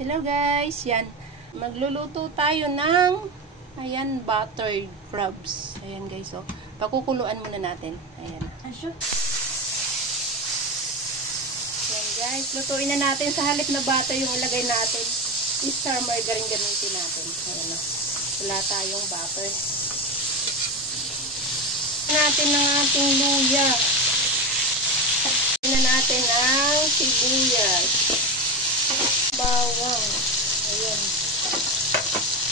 Hello guys, yan. Magluluto tayo ng, ayan, buttered crabs. Ayan guys, oh. Pakukuluan muna natin. Ayan. Ayan guys, lutuin na natin. Sa halip na butter yung ilagay natin. Star margarine gamitin natin. Ayan, oh. Wala tayong butter. Natin ng ating luya. Na natin ang sibuyas. Bawang. Ayan.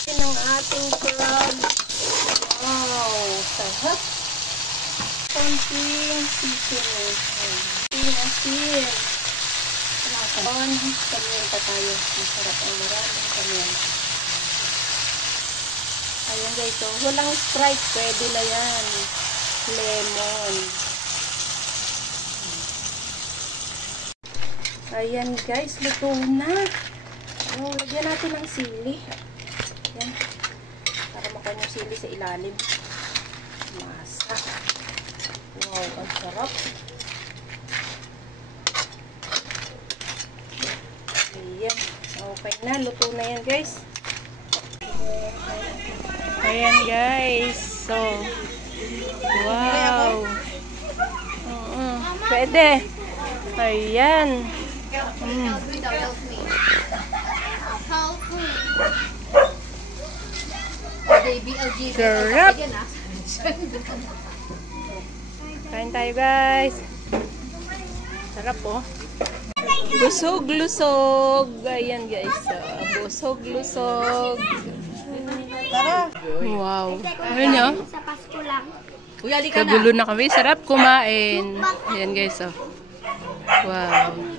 Ayan ang ating crab. Wow! Sarap! Konting seasoning. Konting asin. Ayan. Kamyan pa tayo. Masarap ang maraming kamyan. Ayan guys. So, walang Sprite. Pwede na yan. Lemon. Ayan guys, luto na. Oh, lagyan natin ng sili. Ayan. Para makuha yung sili sa ilalim. Masa. Wow, ang sarap. Ayan. Okay na, luto na yan guys. Ayan guys. So, wow. Pwede. Ayan. Sarap. Kain tayo guys. Sarap po. Busog-lusog. Ayan guys. Busog-lusog. Wow. Ayun nyo. Kagulo na kami. Sarap kumain. Ayan guys. Oh. Wow.